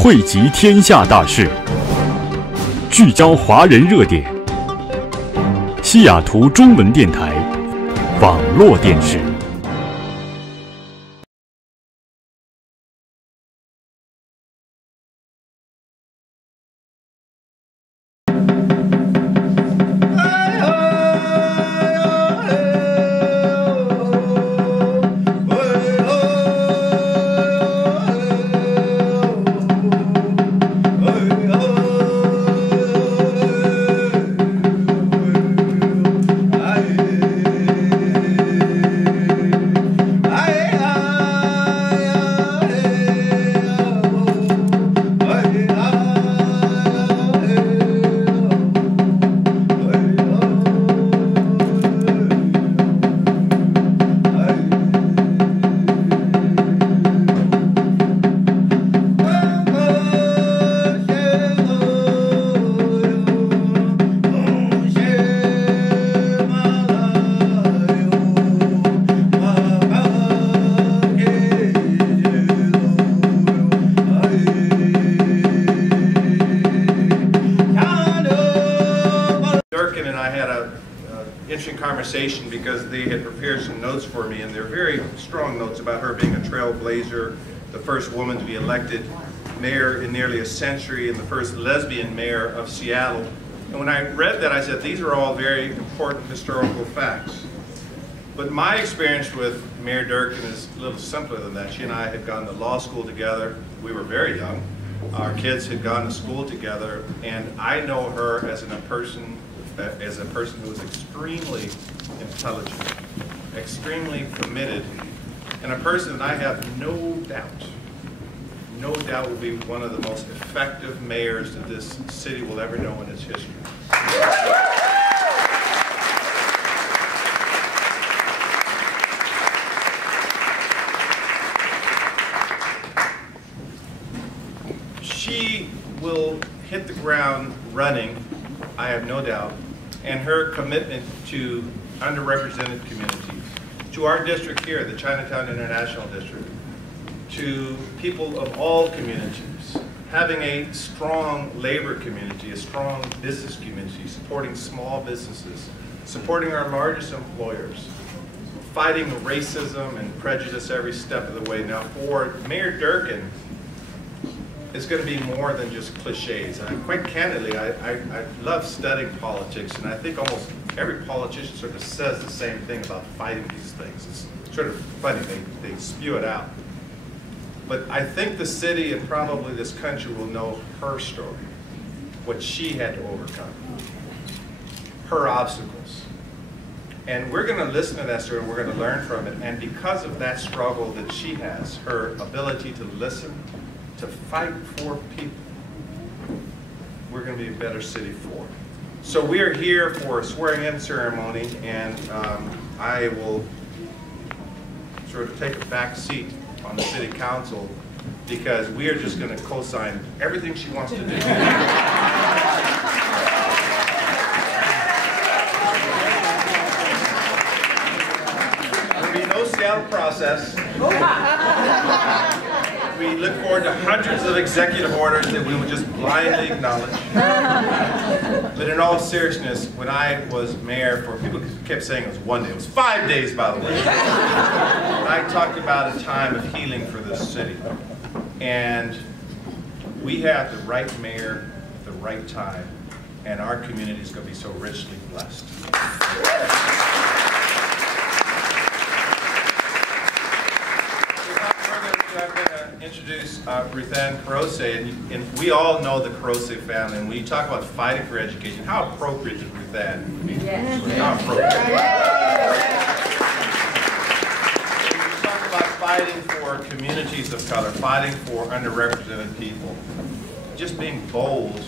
汇集天下大事，聚焦华人热点。西雅图中文电台网络电视。Durkan and I had an interesting conversation because they had prepared some notes for me, and they're very strong notes about her being a trailblazer, the first woman to be elected mayor in nearly a century, and the first lesbian mayor of Seattle. And when I read that, I said, these are all very important historical facts. But my experience with Mayor Durkan is a little simpler than that. She and I had gone to law school together. We were very young. Our kids had gone to school together, and I know her as a person who is extremely intelligent, extremely committed, and a person that I have no doubt will be one of the most effective mayors that this city will ever know in its history. She will hit the ground running, I have no doubt, and her commitment to underrepresented communities, to our district here, the Chinatown International District, to people of all communities, having a strong labor community, a strong business community, supporting small businesses, supporting our largest employers, fighting racism and prejudice every step of the way. Now, for Mayor Durkan, it's going to be more than just cliches. Quite candidly, I love studying politics, and I think almost every politician sort of says the same thing about fighting these things. It's sort of funny, they spew it out. But I think the city and probably this country will know her story, what she had to overcome, her obstacles. And we're going to listen to that story, and we're going to learn from it. And because of that struggle that she has, her ability to listen, to fight for people, we're going to be a better city for it. So we are here for a swearing-in ceremony, and I will sort of take a back seat on the city council because we are just going to co-sign everything she wants to do. There'll be no Seattle process. We look forward to hundreds of executive orders that we will just blindly acknowledge. But in all seriousness, when I was mayor, people kept saying it was 1 day. It was 5 days, by the way. I talked about a time of healing for this city. And we have the right mayor at the right time, and our community is going to be so richly blessed. I'm going to introduce Ruth Ann Carose, and we all know the Carose family, and when you talk about fighting for education, how appropriate is Ruth Ann? Yes. How appropriate. When you talk about fighting for communities of color, fighting for underrepresented people, just being bold,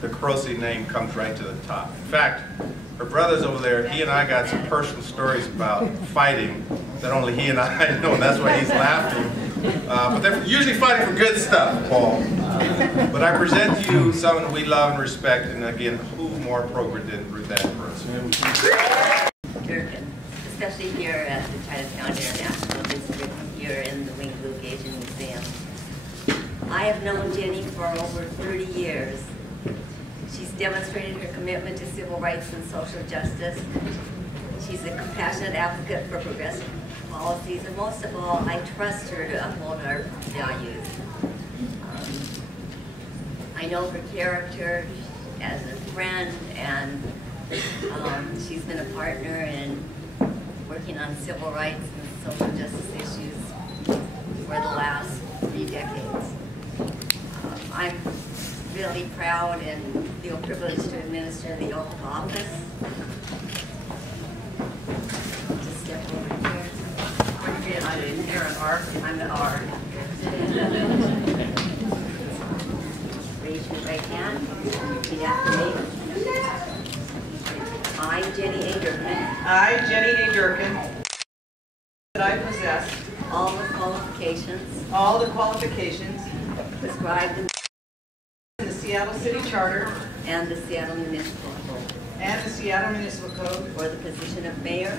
the Carose name comes right to the top. In fact, her brother's over there, he and I got some personal stories about fighting that only he and I know, and that's why he's laughing. But they're usually fighting for good stuff, Paul. But I present to you someone we love and respect, and again, who more appropriate than Ruth Ann Carose? Durkan, especially here at the Chinatown International District, here in the Wing Blue Asian Museum. I have known Jenny for over 30 years. She's demonstrated her commitment to civil rights and social justice. She's a compassionate advocate for progressive policies, and most of all, I trust her to uphold our values. I know her character as a friend, and she's been a partner in working on civil rights and social justice issues for the last 3 decades. I'm really proud and feel privileged to administer the oath of office. Just step over here. You're an R. I'm an R. Raise your right hand. Repeat after me. I, Jenny A. Durkan. I, Jenny A. Durkan. That I possess all the qualifications prescribed in the Seattle City Charter and the Seattle Municipal Code for the position of mayor.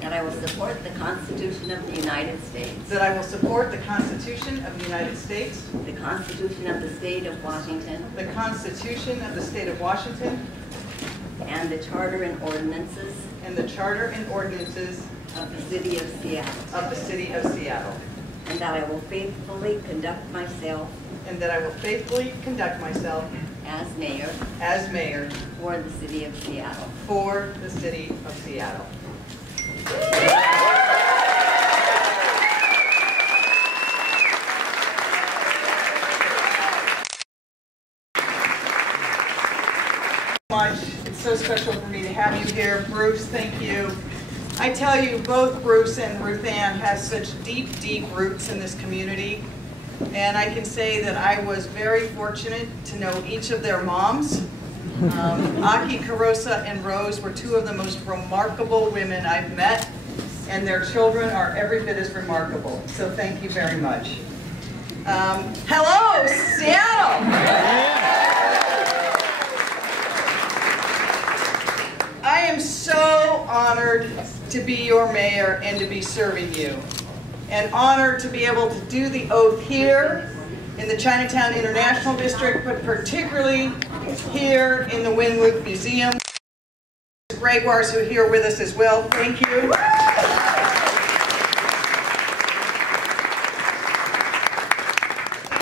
That I will support the Constitution of the United States. That I will support the Constitution of the United States. The Constitution of the State of Washington. The Constitution of the State of Washington. And the Charter and ordinances. And the Charter and ordinances of the City of Seattle. And that I will faithfully conduct myself. As mayor. For the City of Seattle. It's so special for me to have you here. Bruce, thank you. I tell you, both Bruce and Ruth Ann have such deep, deep roots in this community. And I can say that I was very fortunate to know each of their moms. Aki, Carosa, and Rose were 2 of the most remarkable women I've met, and their children are every bit as remarkable. So thank you very much. Hello, Seattle! I am so honored to be your mayor and to be serving you. And honored to be able to do the oath here in the Chinatown International District, but particularly here in the Wing-Luke Museum. Gregoires, who are here with us as well, thank you. The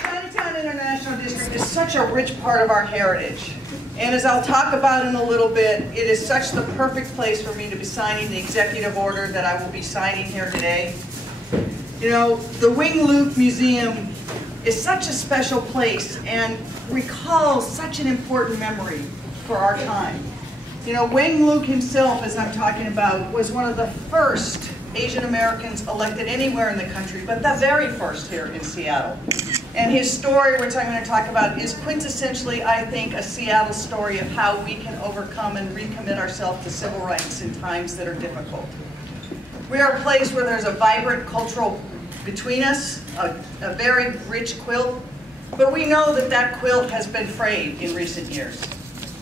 Chinatown International District is such a rich part of our heritage. And as I'll talk about in a little bit, it is such the perfect place for me to be signing the executive order that I will be signing here today. You know, the Wing-Luke Museum is such a special place and recalls such an important memory for our time. You know, Wing-Luke himself, as I'm talking about, was one of the first Asian Americans elected anywhere in the country, but the very first here in Seattle. And his story, which I'm going to talk about, is quintessentially, I think, a Seattle story of how we can overcome and recommit ourselves to civil rights in times that are difficult. We are a place where there's a vibrant cultural between us, a very rich quilt, but we know that that quilt has been frayed in recent years.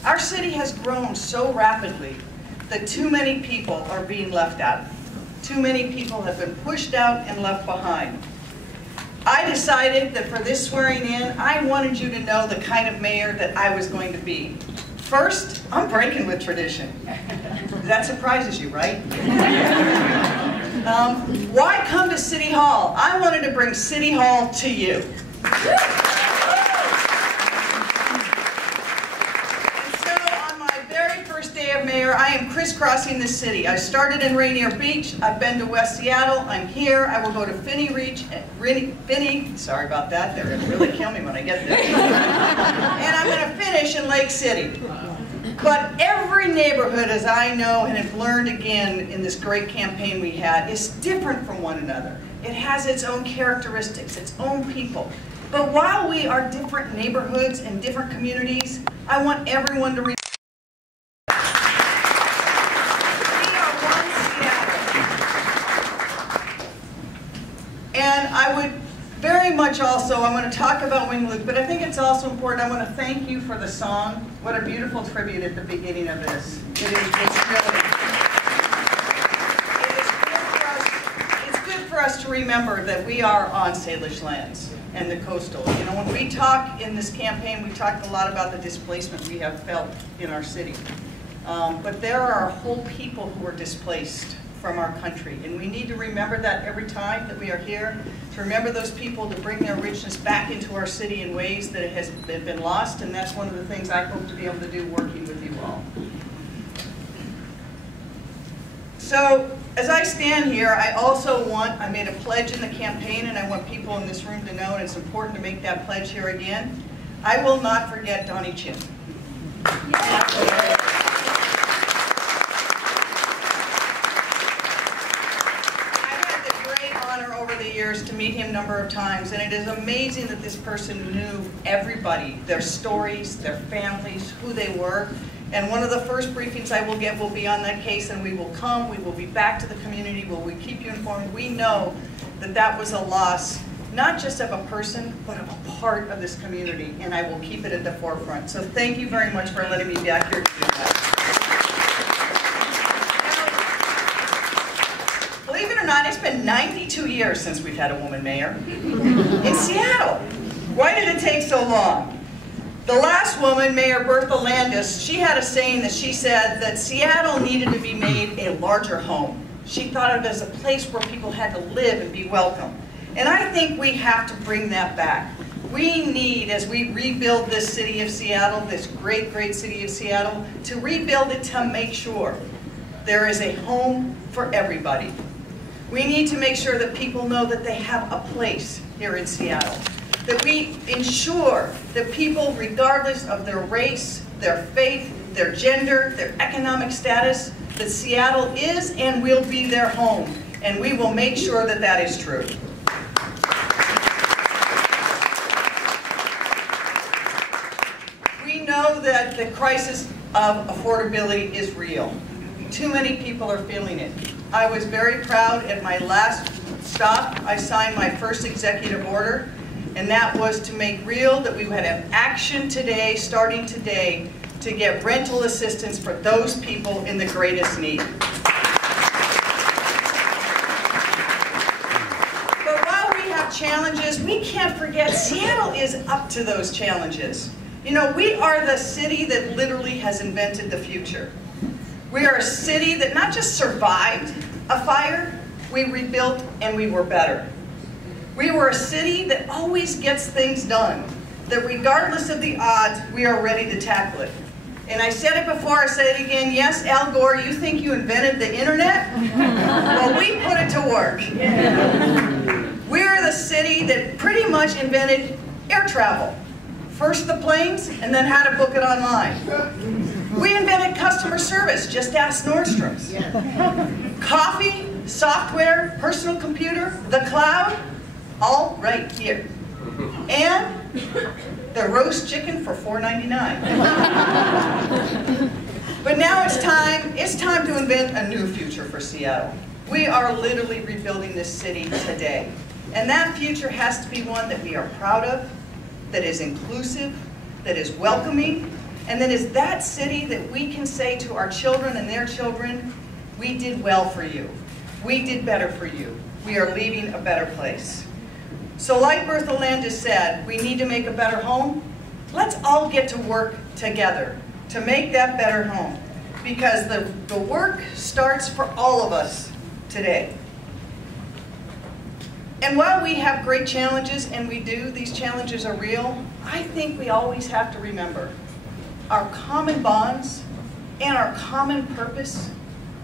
Our city has grown so rapidly that too many people are being left out. Too many people have been pushed out and left behind. I decided that for this swearing in, I wanted you to know the kind of mayor that I was going to be. First, I'm breaking with tradition. That surprises you, right? Why come to City Hall? I wanted to bring City Hall to you. Mayor, I am crisscrossing the city. I started in Rainier Beach. I've been to West Seattle. I'm here. I will go to Finney. Sorry about that. They're going to really kill me when I get there. And I'm going to finish in Lake City. But every neighborhood, as I know and have learned again in this great campaign we had, is different from one another. It has its own characteristics, its own people. But while we are different neighborhoods and different communities, I want everyone to remember and I would very much also, I'm going to talk about Wing-Luke, but I think it's also important, I want to thank you for the song. What a beautiful tribute at the beginning of this. It's good for us to remember that we are on Salish lands and the coastal. You know, when we talk in this campaign, we talked a lot about the displacement we have felt in our city. But there are whole people who are displaced from our country, and we need to remember that every time that we are here, to remember those people, to bring their richness back into our city in ways that it has been lost, and that's one of the things I hope to be able to do working with you all. So, as I stand here, I made a pledge in the campaign, and I want people in this room to know, and it's important to make that pledge here again. I will not forget Donnie Chin. Years to meet him a number of times, and it is amazing that this person knew everybody, their stories, their families, who they were. And one of the first briefings I will get will be on that case, and we will be back to the community, we keep you informed. We know that that was a loss, not just of a person, but of a part of this community, and I will keep it at the forefront. So thank you very much for letting me be back here to do that. Believe it or not, it's been 92 years since we've had a woman mayor in Seattle. Why did it take so long? The last woman, Mayor Bertha Landis, she had a saying that she said that Seattle needed to be made a larger home. She thought of it as a place where people had to live and be welcome. And I think we have to bring that back. We need, as we rebuild this city of Seattle, this great, great city of Seattle, to rebuild it to make sure there is a home for everybody. We need to make sure that people know that they have a place here in Seattle. That we ensure that people, regardless of their race, their faith, their gender, their economic status, that Seattle is and will be their home. And we will make sure that that is true. We know that the crisis of affordability is real. Too many people are feeling it. I was very proud at my last stop. I signed my first executive order, and that was to make real that we would have action today, starting today, to get rental assistance for those people in the greatest need. But while we have challenges, we can't forget Seattle is up to those challenges. You know, we are the city that literally has invented the future. We are a city that not just survived a fire, we rebuilt and we were better. We were a city that always gets things done, that regardless of the odds, we are ready to tackle it. And I said it before, I say it again, yes, Al Gore, you think you invented the internet? Well, we put it to work. We're the city that pretty much invented air travel. First the planes, and then how to book it online. We invented customer service, just ask Nordstrom's. Coffee, software, personal computer, the cloud, all right here. And the roast chicken for $4.99. But now it's time to invent a new future for Seattle. We are literally rebuilding this city today. And that future has to be one that we are proud of, that is inclusive, that is welcoming, and that is that city that we can say to our children and their children, we did well for you. We did better for you. We are leaving a better place. So like Bertha Landis said, we need to make a better home. Let's all get to work together to make that better home. Because the work starts for all of us today. And while we have great challenges, and we do, these challenges are real, I think we always have to remember our common bonds and our common purpose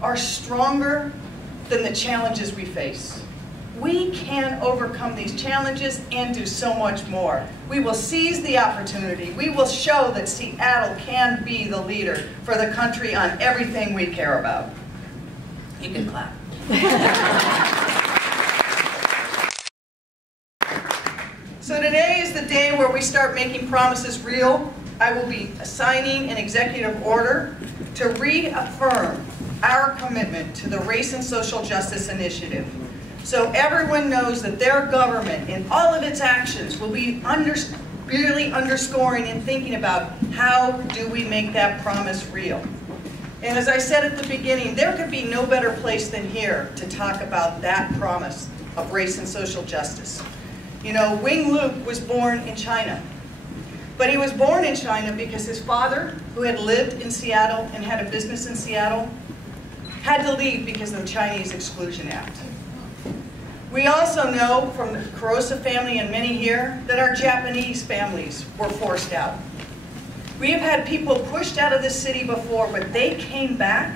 are stronger than the challenges we face. We can overcome these challenges and do so much more. We will seize the opportunity. We will show that Seattle can be the leader for the country on everything we care about. You can clap. So today is the day where we start making promises real. I will be signing an executive order to reaffirm our commitment to the Race and Social Justice Initiative. So everyone knows that their government in all of its actions will be really underscoring and thinking about how do we make that promise real. And as I said at the beginning, there could be no better place than here to talk about that promise. of race and social justice. You know, Wing Luke was born in China. But he was born in China because his father, who had lived in Seattle and had a business in Seattle, had to leave because of the Chinese Exclusion Act. We also know from the Carosa family and many here that our Japanese families were forced out. We have had people pushed out of this city before, but they came back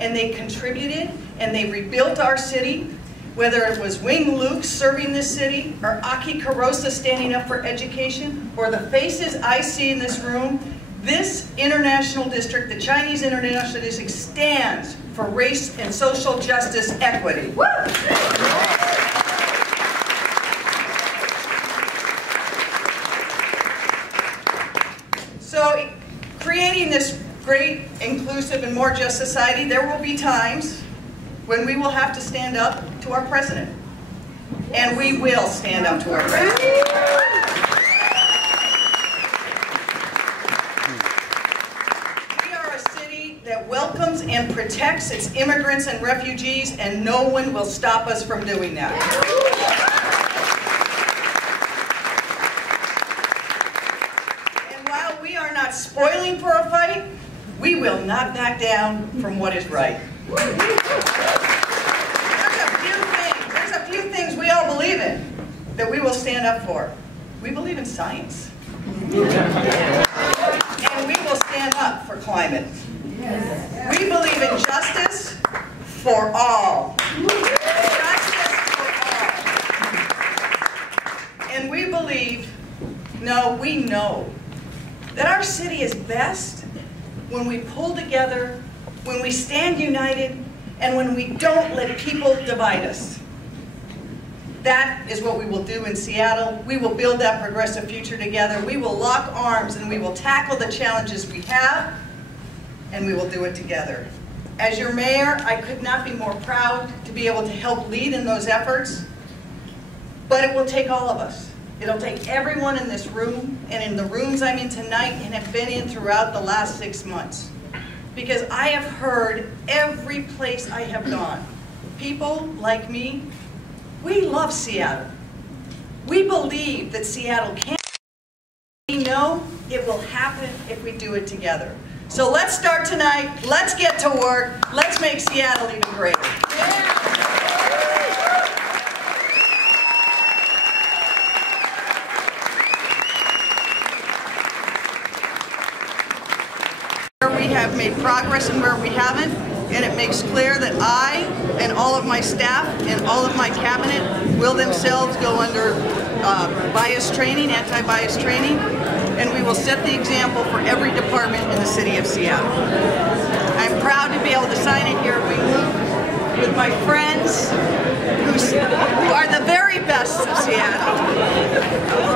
and they contributed and they rebuilt our city, whether it was Wing Luke serving this city, or Aki Carosa standing up for education, or the faces I see in this room. This international district, the Chinese International District, stands for race and social justice equity. Woo! So, creating this great, inclusive, and more just society, there will be times when we will have to stand up to our president. And we will stand up to our president. We are a city that welcomes and protects its immigrants and refugees, and no one will stop us from doing that. And while we are not spoiling for a fight, we will not back down from what is right. There's a few things we all believe in that we will stand up for. We believe in science. And we will stand up for climate. We believe in justice for all. Justice for all. And we believe, no, we know that our city is best when we pull together, when we stand united, and when we don't let people divide us. That is what we will do in Seattle. We will build that progressive future together. We will lock arms and we will tackle the challenges we have, and we will do it together. As your mayor, I could not be more proud to be able to help lead in those efforts, but it will take all of us. It'll take everyone in this room and in the rooms I'm in tonight and have been in throughout the last 6 months. Because I have heard every place I have gone, people like me, we love Seattle. We believe that Seattle can. We know it will happen if we do it together. So let's start tonight, let's get to work, let's make Seattle even greater. We have made progress and where we haven't, and it makes clear that I and all of my staff and all of my cabinet will themselves go under bias training, anti-bias training, and we will set the example for every department in the city of Seattle. I'm proud to be able to sign it here at Wing Luke with my friends who are the very best of Seattle.